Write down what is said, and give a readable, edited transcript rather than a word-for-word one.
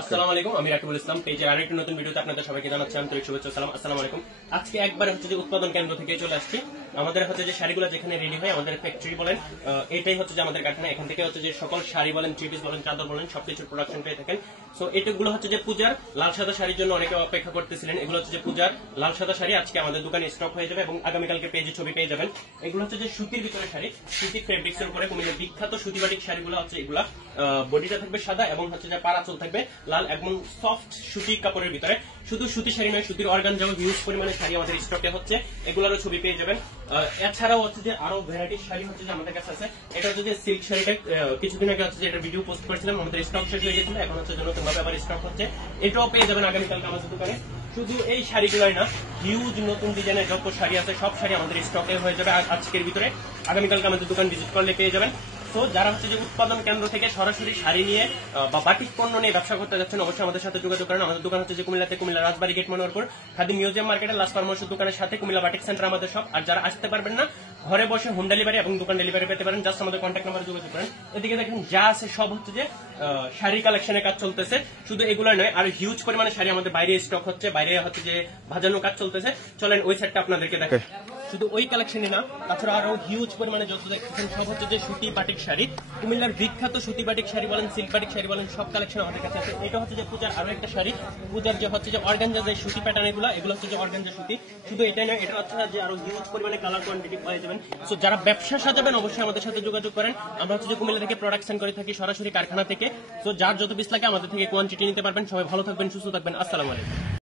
আসসালামু আলাইকুম, আমি রাকিবুল ইসলাম। পেজে আরেকটি নতুন ভিডিওতে আপনাদের সবাইকে জানাচ্ছি আন্তরিক শুভেচ্ছা সালাম। আসসালামু আলাইকুম। আজকে একবারে হচ্ছে যে উৎপাদন কেন্দ্র থেকে চলে আসছি। আমাদের হচ্ছে যে শাড়িগুলো যেখানে রেডি হয়, আমাদের ফ্যাক্টরি বলেন, এটাই হচ্ছে যে আমাদের কারখানা। এখান থেকে হচ্ছে যে সকল শাড়ি বলেন, থ্রি পিস বলেন, চাদর বলেন, সবকিছুর প্রোডাকশন পেয়ে থাকেন। সো এটাগুলো হচ্ছে যে পূজার লাল সাদা শাড়ির জন্য অনেকে অপেক্ষা করতেছিলেন। এগুলো হচ্ছে যে পূজার লাল সাদা শাড়ি আজকে আমাদের দোকানে স্টক হয়ে যাবে এবং আগামীকালকে পেজে ছবি পেয়ে যাবেন। এগুলো হচ্ছে যে সুতির ভিতরে শাড়ি, সুতির ফেব্রিক্স এর উপরে কুমিল্লার বিখ্যাত সুতি বাটিক শাড়িগুলো হচ্ছে এগুলা। বডিটা থাকবে সাদা এবং হচ্ছে যে পারাচল থাকবে লাল এবং সফট সুতি কাপড়ের ভিতরে। শুধু সুতি শাড়ি নয়, সুতির অর্গানজাও হিউজ পরিমাণে শাড়ি আমাদের স্টকে হচ্ছে, এগুলোরও ছবি পেয়ে যাবেন। এছাড়াও হচ্ছে যে আরো ভ্যারাইটির শাড়ি হচ্ছে যে আমাদের কাছে আছে। এটা হচ্ছে যে সিল্ক শাড়িটা কিছুদিন আগে হচ্ছে যে এটা ভিডিও পোস্ট করেছিলাম, আমাদের স্টক শেষ হয়ে গেছিল, এখন হচ্ছে যে নতুন ভাবে আবার স্টক হচ্ছে। এটাও পেয়ে যাবেন আগামীকালকে আমাদের দোকানে। শুধু এই শাড়িগুলোই না, হিউজ নতুন ডিজাইনের যত শাড়ি আছে সব শাড়ি আমাদের স্টকে হয়ে যাবে আজকের ভিতরে। আগামীকালকে আমাদের দোকান ভিজিট করলে পেয়ে যাবেন। তো যারা হচ্ছে যে উৎপাদন কেন্দ্র থেকে সরাসরি শাড়ি নিয়ে বা বাটিক পণ্য নিয়ে ব্যবসা করতে যাচ্ছেন, অবশ্যই আমাদের সাথে যোগাযোগ করেন। আমাদের দোকান হচ্ছে যে কুমিল্লাতে, কুমিল্লা রাজবাড়ী গেট মনোহরপুর খাদি মিউজিয়াম মার্কেটের লাস্ট ফার্মাসির দোকানের সাথে কুমিল্লা বাটিক সেন্টার আমাদের সব। আর যারা আসতে পারবেন না, ঘরে বসে হোম ডেলিভারি এবং দোকান ডেলিভারি পেতে পারেন। জাস্ট আমাদের কন্ট্যাক্ট নাম্বারে যোগাযোগ করেন। এদিকে দেখেন যা আছে সব হচ্ছে যে শাড়ি কালেকশনের কাজ চলতেছে। শুধু এগুলো নয়, আর হিউজ পরিমাণে শাড়ি আমাদের বাইরে স্টক হচ্ছে, বাইরে হচ্ছে যে ভাজানো কাজ চলতেছে। চলেন ওই সাইডটা আপনাদেরকে দেখেন। শুধু ওই কালেকশনই না, তাছাড়া আরো হিউজ পরিমাণে যত দেখছেন সব হচ্ছে যে সুতি বাটিক শাড়ি। কুমিল্লার বিখ্যাত সুতি বাটিক শাড়ি বলেন, সিল্ক বাটিক শাড়ি বলেন, সব কালেকশন আমাদের কাছে আছে। এটা হচ্ছে যে পূজার আরো একটা শাড়ি। পূজার যে হচ্ছে যে অর্গানজা যে সুতি প্যাটার্ন, এগুলো হচ্ছে যে অর্গানজা সুতি। শুধু এটাই নয়, এটা হচ্ছে যে আরো হিউজ পরিমাণে কালার কোয়ান্টিটি পেয়ে যাবেন। সো যারা ব্যবসা সাজাবেন অবশ্যই আমাদের সাথে যোগাযোগ করেন। আমরা হচ্ছে যে কুমিল্লা থেকে প্রোডাকশন করে থাকি, সরাসরি কারখানা থেকে। সো যার যত পিস লাগে আমাদের থেকে কোয়ান্টিটি নিতে পারবেন। সবাই ভালো থাকবেন, সুস্থ থাকবেন। আসসালামু আলাইকুম।